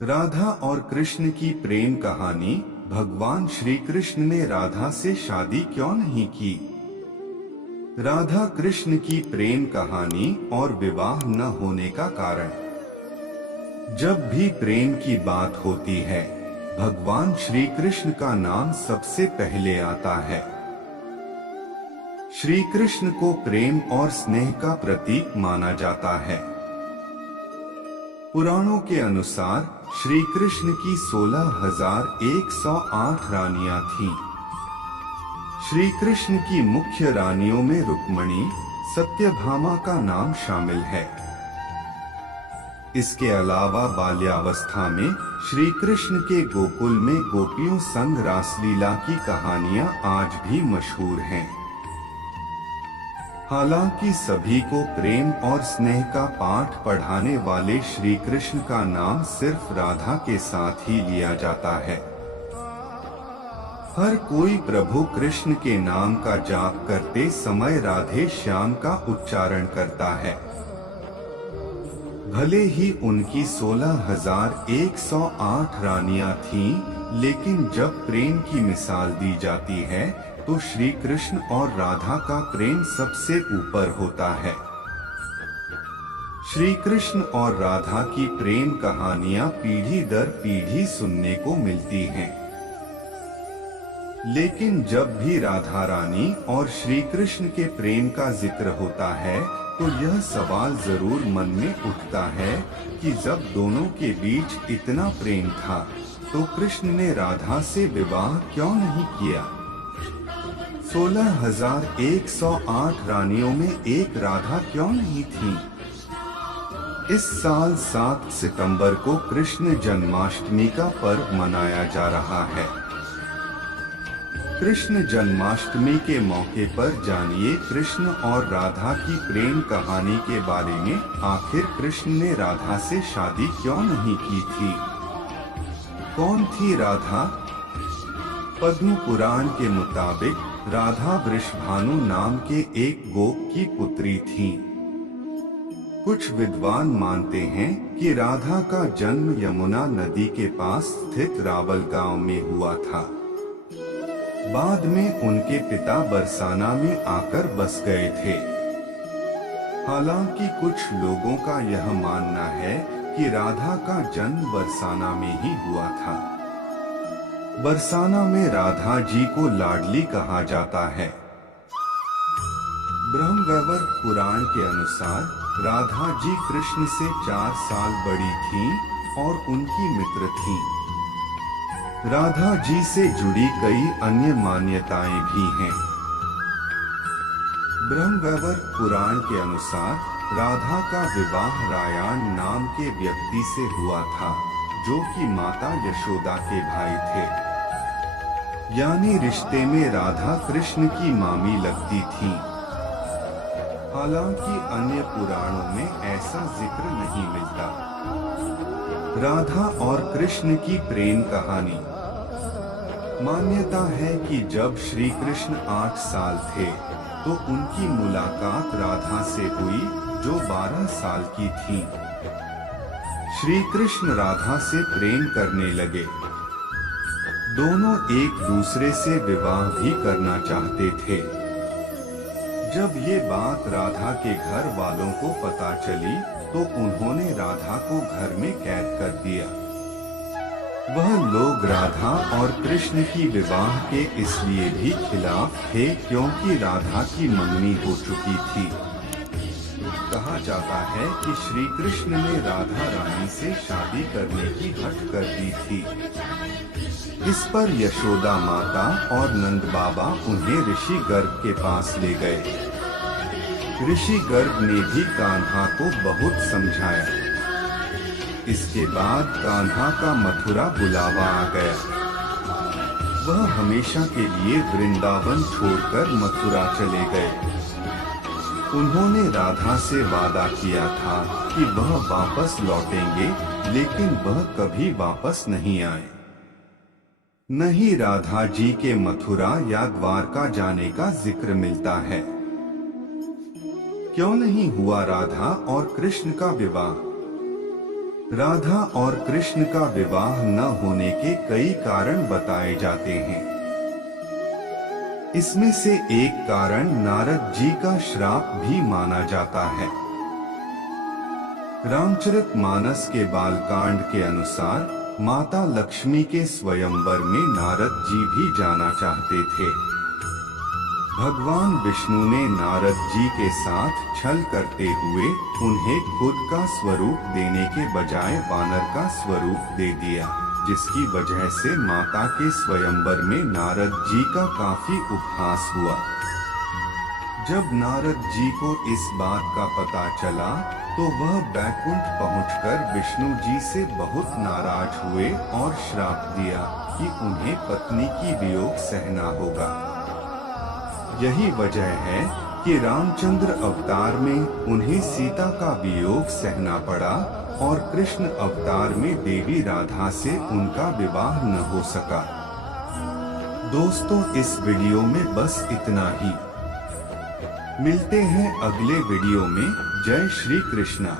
राधा और कृष्ण की प्रेम कहानी। भगवान श्री कृष्ण ने राधा से शादी क्यों नहीं की? राधा कृष्ण की प्रेम कहानी और विवाह न होने का कारण। जब भी प्रेम की बात होती है, भगवान श्री कृष्ण का नाम सबसे पहले आता है। श्री कृष्ण को प्रेम और स्नेह का प्रतीक माना जाता है। पुराणों के अनुसार श्री कृष्ण की 16,108 रानियां थीं। श्री कृष्ण की मुख्य रानियों में रुक्मिणी, सत्यभामा का नाम शामिल है। इसके अलावा बाल्यावस्था में श्री कृष्ण के गोकुल में गोपियों संग रासलीला की कहानियां आज भी मशहूर हैं। हालांकि सभी को प्रेम और स्नेह का पाठ पढ़ाने वाले श्री कृष्ण का नाम सिर्फ राधा के साथ ही लिया जाता है। हर कोई प्रभु कृष्ण के नाम का जाप करते समय राधे श्याम का उच्चारण करता है। भले ही उनकी 16,108 रानियां थीं, लेकिन जब प्रेम की मिसाल दी जाती है तो श्री कृष्ण और राधा का प्रेम सबसे ऊपर होता है। श्री कृष्ण और राधा की प्रेम कहानियां पीढ़ी दर पीढ़ी सुनने को मिलती हैं। लेकिन जब भी राधा रानी और श्री कृष्ण के प्रेम का जिक्र होता है तो यह सवाल जरूर मन में उठता है कि जब दोनों के बीच इतना प्रेम था तो कृष्ण ने राधा से विवाह क्यों नहीं किया? 16,108 रानियों में एक राधा क्यों नहीं थी? इस साल 7 सितंबर को कृष्ण जन्माष्टमी का पर्व मनाया जा रहा है। कृष्ण जन्माष्टमी के मौके पर जानिए कृष्ण और राधा की प्रेम कहानी के बारे में। आखिर कृष्ण ने राधा से शादी क्यों नहीं की थी? कौन थी राधा? पद्म पुराण के मुताबिक राधा वृषभानु नाम के एक गोप की पुत्री थी। कुछ विद्वान मानते हैं कि राधा का जन्म यमुना नदी के पास स्थित रावल गांव में हुआ था। बाद में उनके पिता बरसाना में आकर बस गए थे। हालांकि कुछ लोगों का यह मानना है कि राधा का जन्म बरसाना में ही हुआ था। बरसाना में राधा जी को लाडली कहा जाता है। ब्रह्मवैवर्त पुराण के अनुसार राधा जी कृष्ण से 4 साल बड़ी थीं और उनकी मित्र थीं। राधा जी से जुड़ी कई अन्य मान्यताएं भी हैं। ब्रह्मवैवर्त पुराण के अनुसार राधा का विवाह रायान नाम के व्यक्ति से हुआ था, जो कि माता यशोदा के भाई थे। यानी रिश्ते में राधा कृष्ण की मामी लगती थीं। हालांकि अन्य पुराणों में ऐसा जिक्र नहीं मिलता। राधा और कृष्ण की प्रेम कहानी। मान्यता है कि जब श्री कृष्ण 8 साल थे तो उनकी मुलाकात राधा से हुई, जो 12 साल की थी। श्री कृष्ण राधा से प्रेम करने लगे। दोनों एक दूसरे से विवाह भी करना चाहते थे। जब ये बात राधा के घर वालों को पता चली तो उन्होंने राधा को घर में कैद कर दिया। वह लोग राधा और कृष्ण की विवाह के इसलिए भी खिलाफ थे क्योंकि राधा की मंगनी हो चुकी थी। कहा जाता है कि श्री कृष्ण ने राधा रानी से शादी करने की हट कर दी थी। इस पर यशोदा माता और नंद बाबा उन्हें ऋषि गर्ग के पास ले गए। ऋषि गर्ग ने भी कान्हा को बहुत समझाया। इसके बाद कान्हा का मथुरा बुलावा आ गया। वह हमेशा के लिए वृंदावन छोड़कर मथुरा चले गए। उन्होंने राधा से वादा किया था कि वह वापस लौटेंगे, लेकिन वह कभी वापस नहीं आए। न ही राधा जी के मथुरा या द्वारका जाने का जिक्र मिलता है। क्यों नहीं हुआ राधा और कृष्ण का विवाह? राधा और कृष्ण का विवाह न होने के कई कारण बताए जाते हैं। इसमें से एक कारण नारद जी का श्राप भी माना जाता है। रामचरितमानस के बालकांड के अनुसार माता लक्ष्मी के स्वयंवर में नारद जी भी जाना चाहते थे। भगवान विष्णु ने नारद जी के साथ छल करते हुए उन्हें खुद का स्वरूप देने के बजाय वानर का स्वरूप दे दिया, जिसकी वजह से माता के स्वयंवर में नारद जी का काफी उपहास हुआ। जब नारद जी को इस बात का पता चला तो वह बैकुंठ पहुंचकर विष्णु जी से बहुत नाराज हुए और श्राप दिया कि उन्हें पत्नी की वियोग सहना होगा। यही वजह है कि रामचंद्र अवतार में उन्हें सीता का वियोग सहना पड़ा और कृष्ण अवतार में देवी राधा से उनका विवाह न हो सका। दोस्तों, इस वीडियो में बस इतना ही। मिलते हैं अगले वीडियो में। जय श्री कृष्णा।